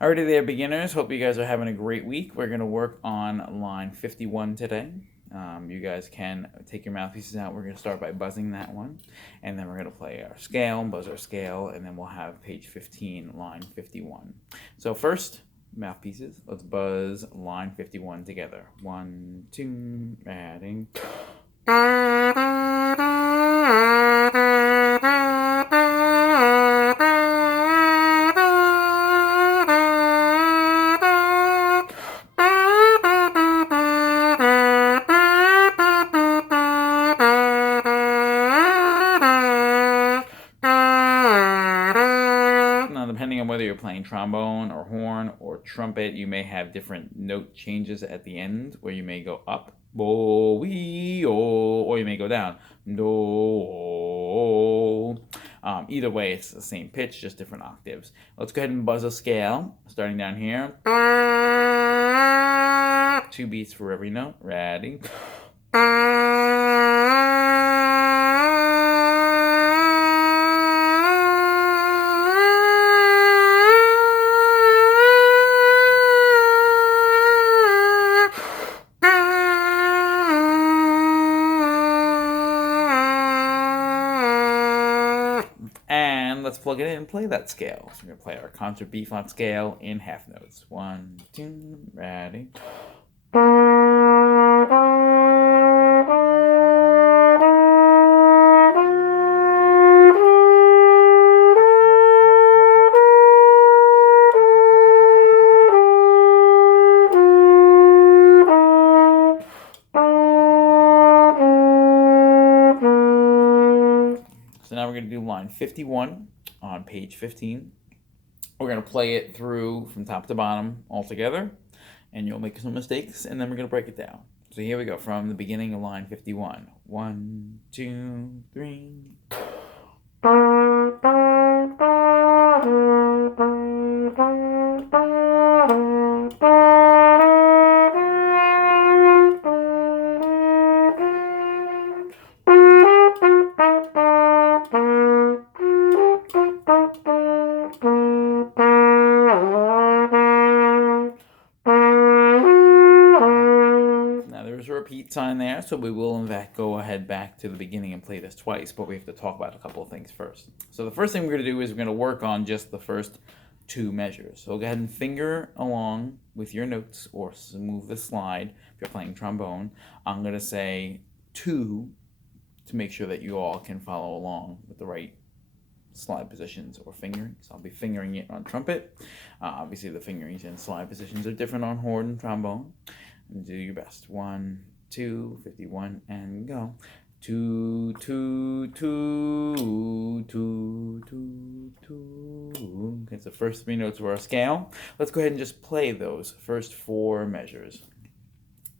Alrighty there, beginners. Hope you guys are having a great week. We're going to work on line 51 today. You guys can take your mouthpieces out. We're going to start by buzzing that one. And then we're going to play our scale, buzz our scale, and then we'll have page 15, line 51. So first, mouthpieces. Let's buzz line 51 together. 1, 2, adding. Now, depending on whether you're playing trombone or horn or trumpet, you may have different note changes at the end where you may go up, bo, wee, oh, or you may go down, do. Either way, it's the same pitch, just different octaves. Let's go ahead and buzz a scale, starting down here. 2 beats for every note. Ready? And let's plug it in and play that scale. So we're going to play our concert B flat scale in half notes. 1, 2, ready. So now we're going to do line 51 on page 15. We're going to play it through from top to bottom all together, and you'll make some mistakes, and then we're going to break it down. So here we go from the beginning of line 51. 1, 2, 3. There's a repeat sign there, so we will in fact go ahead back to the beginning and play this twice, but we have to talk about a couple of things first. So the first thing we're going to do is we're going to work on just the first 2 measures. So go ahead and finger along with your notes or move the slide if you're playing trombone. I'm going to say 2 to make sure that you all can follow along with the right slide positions or fingering. So I'll be fingering it on trumpet. Obviously the fingerings and slide positions are different on horn and trombone. And do your best. 1, 2, 51, and go. 2, 2, 2, 2, 2, 2. Okay, so first 3 notes of our scale. Let's go ahead and just play those first 4 measures.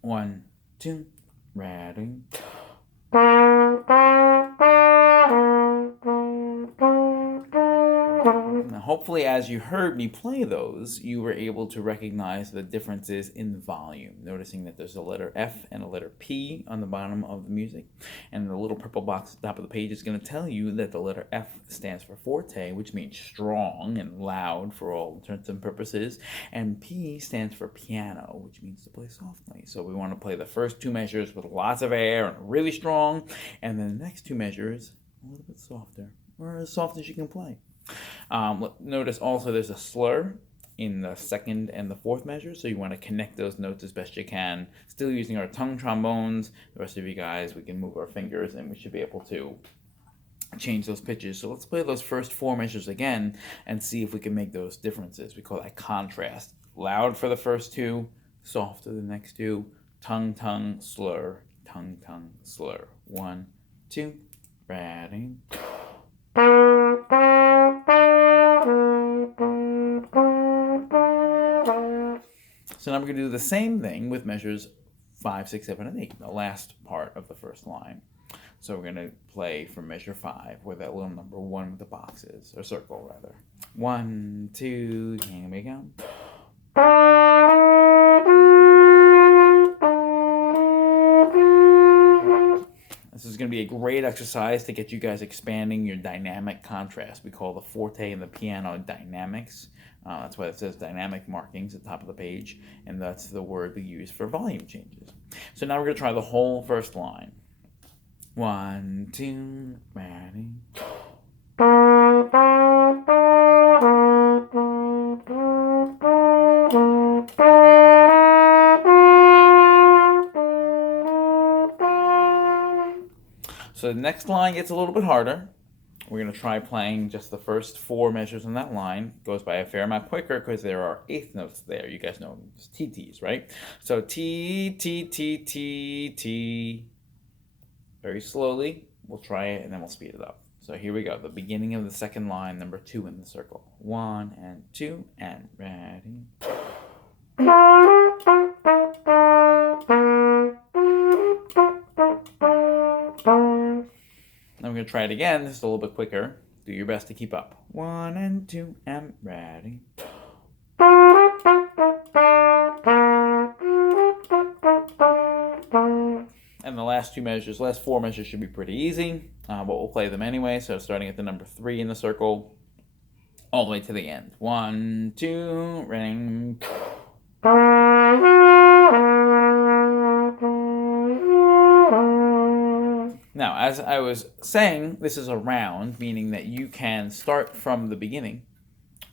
1, 2, ready. Now, hopefully, as you heard me play those, you were able to recognize the differences in volume, noticing that there's a letter F and a letter P on the bottom of the music, and the little purple box at the top of the page is going to tell you that the letter F stands for forte, which means strong and loud for all intents and purposes, and P stands for piano, which means to play softly. So we want to play the first 2 measures with lots of air and really strong, and then the next 2 measures a little bit softer, or as soft as you can play. Notice also there's a slur in the second and the fourth measure, so you want to connect those notes as best you can. Still using our tongue trombones. The rest of you guys, we can move our fingers and we should be able to change those pitches. So let's play those first 4 measures again and see if we can make those differences. We call that contrast. Loud for the first 2, soft for the next 2, tongue, tongue, slur, tongue, tongue, slur. 1, 2, ready. So now we're going to do the same thing with measures 5, 6, 7, and 8, the last part of the first line. So we're going to play from measure 5, where that little number 1 with the box is, or circle rather. 1, 2, here we go. This is going to be a great exercise to get you guys expanding your dynamic contrast. We call the forte and the piano dynamics. That's why it says dynamic markings at the top of the page, and that's the word we use for volume changes. So now we're going to try the whole first line. 1, 2, ready. So the next line gets a little bit harder. We're going to try playing just the first 4 measures on that line. It goes by a fair amount quicker because there are eighth notes there. You guys know TTs, right? So T, T, T, T, T. Very slowly. We'll try it and then we'll speed it up. So here we go. The beginning of the second line, number 2 in the circle. 1 and 2 and ready. Now we're going to try it again. This is a little bit quicker. Do your best to keep up. 1 and 2 and ready. And the last 4 measures should be pretty easy, but we'll play them anyway. So starting at the number 3 in the circle, all the way to the end. 1, 2, ring. Now, as I was saying, this is a round, meaning that you can start from the beginning,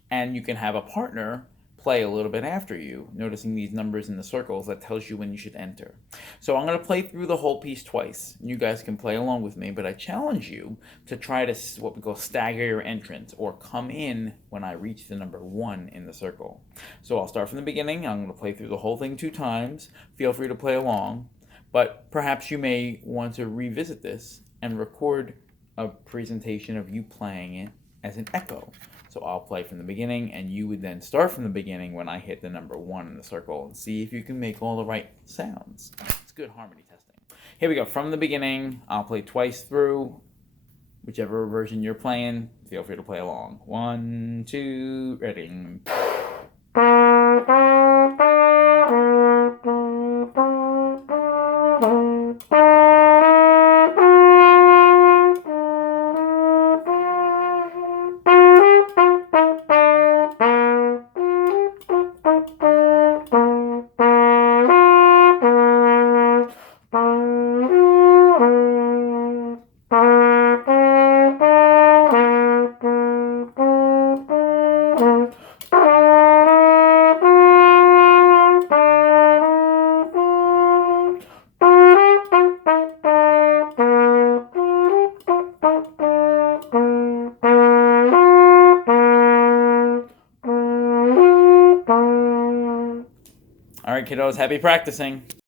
and you can have a partner play a little bit after you, noticing these numbers in the circles that tells you when you should enter. So I'm going to play through the whole piece twice. You guys can play along with me, but I challenge you to try to what we call stagger your entrance, or come in when I reach the number 1 in the circle. So I'll start from the beginning. I'm going to play through the whole thing 2 times. Feel free to play along, but perhaps you may want to revisit this and record a presentation of you playing it as an echo. So I'll play from the beginning, and you would then start from the beginning when I hit the number 1 in the circle, and see if you can make all the right sounds. It's good harmony testing. Here we go. From the beginning, I'll play twice through. Whichever version you're playing, feel free to play along. 1, 2, ready. All right, kiddos, happy practicing.